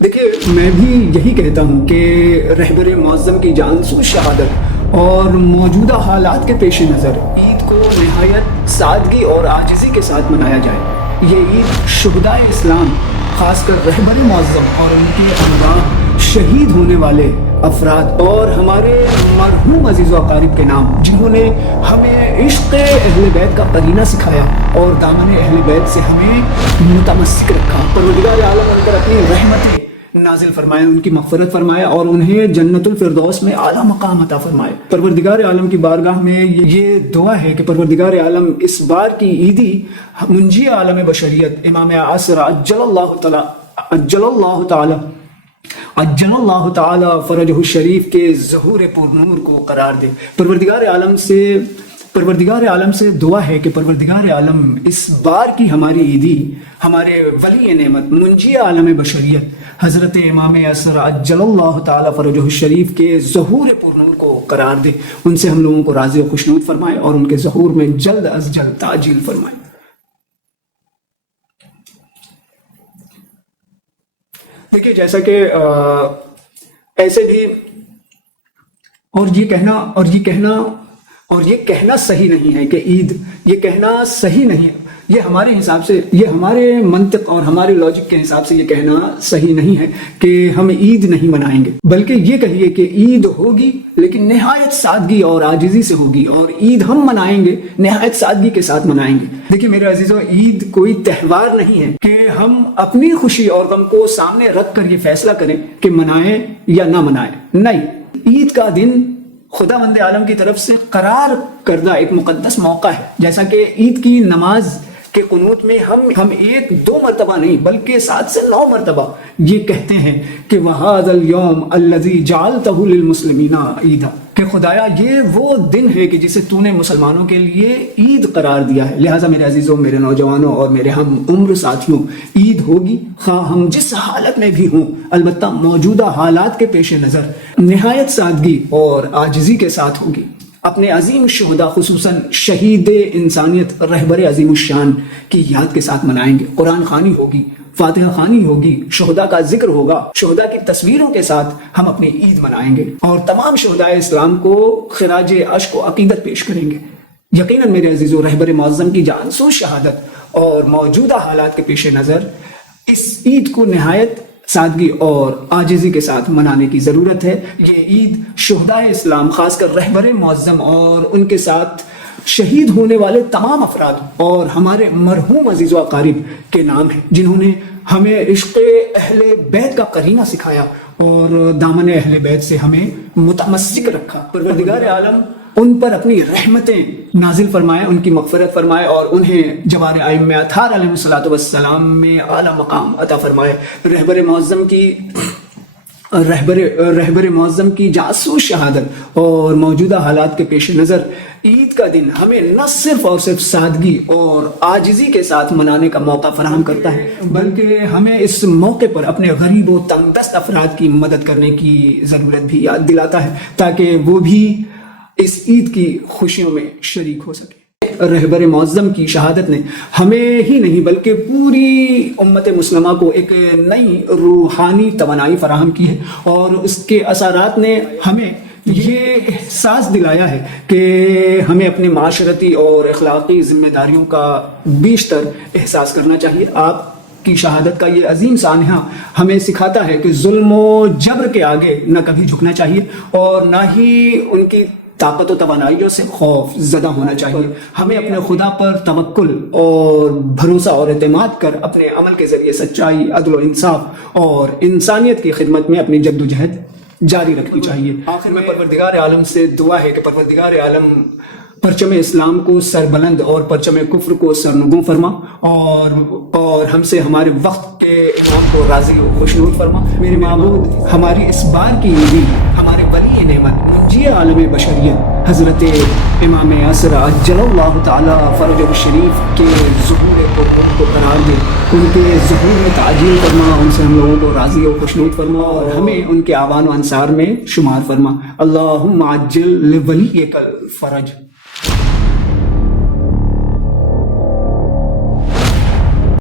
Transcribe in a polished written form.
دیکھیے، میں بھی یہی کہتا ہوں کہ رہبر معظم کی جانسوز شہادت اور موجودہ حالات کے پیش نظر عید کو نہایت سادگی اور عاجزی کے ساتھ منایا جائے۔ یہ عید شہدائے اسلام، خاص کر رہبر معظم اور ان کے انباء، شہید ہونے والے افراد اور ہمارے مرحوم عزیز و اقارب کے نام، جنہوں نے ہمیں عشق اہل بیت کا قرینہ سکھایا اور دامن اہل بیت سے ہمیں متمسک رکھا۔ پروردگار عالم ان پر اپنی رحمتیں نازل فرمائے، ان کی مغفرت فرمائے اور انہیں جنت الفردوس میں اعلیٰ مقام عطا فرمائے۔ پروردگار عالم کی بارگاہ میں یہ دعا ہے کہ پروردگار عالم اس بار کی عیدی منجی عالم بشریت امام عصر عجل اللہ تعالی فرجہ الشریف کے ظہور پر نور کو قرار دے۔ پروردگار عالم سے دعا ہے کہ پروردگار عالم اس بار کی ہماری عیدی ہمارے ولی نعمت منجی عالم بشریت حضرت امام عصر عجل اللہ تعالی فرجہ الشریف کے ظہور پر نور کو قرار دے، ان سے ہم لوگوں کو راضی و خوشنود فرمائے اور ان کے ظہور میں جلد از جلد تعجیل فرمائے۔ دیکھیے، جیسا کہ ایسے بھی اور یہ کہنا صحیح نہیں ہے کہ عید، یہ کہنا صحیح نہیں ہے، یہ ہمارے حساب سے، یہ ہمارے منطق اور ہمارے لاجک کے حساب سے یہ کہنا صحیح نہیں ہے کہ ہم عید نہیں منائیں گے، بلکہ یہ کہیے کہ عید ہوگی لیکن نہایت سادگی اور عاجزی سے ہوگی، اور عید ہم منائیں گے نہایت سادگی کے ساتھ منائیں گے۔ دیکھیے میرے عزیزو، عید کوئی تہوار نہیں ہے کہ ہم اپنی خوشی اور غم کو سامنے رکھ کر یہ فیصلہ کریں کہ منائیں یا نہ منائیں۔ نہیں، عید کا دن خداوند عالم کی طرف سے قرار کردہ ایک مقدس موقع ہے۔ جیسا کہ عید کی نماز کے قنوت میں ہم ایک دو مرتبہ نہیں بلکہ 7 سے 9 مرتبہ یہ کہتے ہیں کہ وَهَذَا الْيَوْمُ الَّذِي جَعَلْتَهُ لِلْمُسْلِمِينَ عِيدًا، کہ خدایا یہ وہ دن ہے کہ جسے تو نے مسلمانوں کے لیے عید قرار دیا ہے۔ لہٰذا میرے عزیزوں، میرے نوجوانوں اور میرے ہم عمر ساتھیوں، عید ہوگی خواہ ہم جس حالت میں بھی ہوں، البتہ موجودہ حالات کے پیش نظر نہایت سادگی اور عاجزی کے ساتھ ہوگی۔ اپنے عظیم شہداء، خصوصاً شہید انسانیت رہبر عظیم الشان کی یاد کے ساتھ منائیں گے۔ قرآن خوانی ہوگی، فاتحہ خوانی ہوگی، شہداء کا ذکر ہوگا، شہداء کی تصویروں کے ساتھ ہم اپنی عید منائیں گے اور تمام شہداء اسلام کو خراج عشق و عقیدت پیش کریں گے۔ یقیناً میرے عزیزو، رہبر معظم کی جانسوز شہادت اور موجودہ حالات کے پیش نظر اس عید کو نہایت سادگی اور عاجزی کے ساتھ منانے کی ضرورت ہے۔ یہ عید شہداء اسلام، خاص کر رہبر معظم اور ان کے ساتھ شہید ہونے والے تمام افراد اور ہمارے مرحوم عزیز و اقارب کے نام ہیں، جنہوں نے ہمیں عشق اہل بیت کا قرینہ سکھایا اور دامن اہل بیت سے ہمیں متمسک رکھا۔ پروردگار عالم ان پر اپنی رحمتیں نازل فرمائے، ان کی مغفرت فرمائے اور انہیں جوار ائمہ اطہار علیہ السلام میں اعلیٰ مقام عطا فرمائے۔ رہبر معظم کی جاسوس شہادت اور موجودہ حالات کے پیش نظر عید کا دن ہمیں نہ صرف اور صرف سادگی اور عاجزی کے ساتھ منانے کا موقع فراہم کرتا ہے، بلکہ ہمیں اس موقع پر اپنے غریب و تنگ دست افراد کی مدد کرنے کی ضرورت بھی یاد دلاتا ہے، تاکہ وہ بھی اس عید کی خوشیوں میں شریک ہو سکے۔ رہبر معظم کی شہادت نے ہمیں ہی نہیں بلکہ پوری امت مسلمہ کو ایک نئی روحانی توانائی فراہم کی ہے، اور اس کے اثرات نے ہمیں یہ احساس دلایا ہے کہ ہمیں اپنی معاشرتی اور اخلاقی ذمہ داریوں کا بیشتر احساس کرنا چاہیے۔ آپ کی شہادت کا یہ عظیم سانحہ ہمیں سکھاتا ہے کہ ظلم و جبر کے آگے نہ کبھی جھکنا چاہیے اور نہ ہی ان کی طاقت و توانائیوں سے خوف زدہ ہونا چاہیے۔ ہمیں اپنے خدا پر توکل اور بھروسہ اور اعتماد کر اپنے عمل کے ذریعے سچائی، عدل و انصاف اور انسانیت کی خدمت میں اپنی جد و جہد جاری رکھنی چاہیے۔ آخر میں پروردگار عالم سے دعا ہے کہ پروردگار عالم پرچم اسلام کو سربلند اور پرچم کفر کو سرنگوں فرما اور ہم سے ہمارے وقت کے امام کو راضی و خوشنود فرما۔ میرے معبود، ہماری اس بار کی عیدی ہمارے ولی نعمت منجی عالم بشریت حضرت امام عصر عجل اللہ تعالی فرجہ الشریف کے ظہور کو قرار دے، ان کے ظہور میں تعجیل فرما، ان سے ہم لوگوں کو راضی و خوشنود فرما اور ہمیں ان کے اعوان و انصار میں شمار فرما۔ اللہم عجل لولیک الفرج۔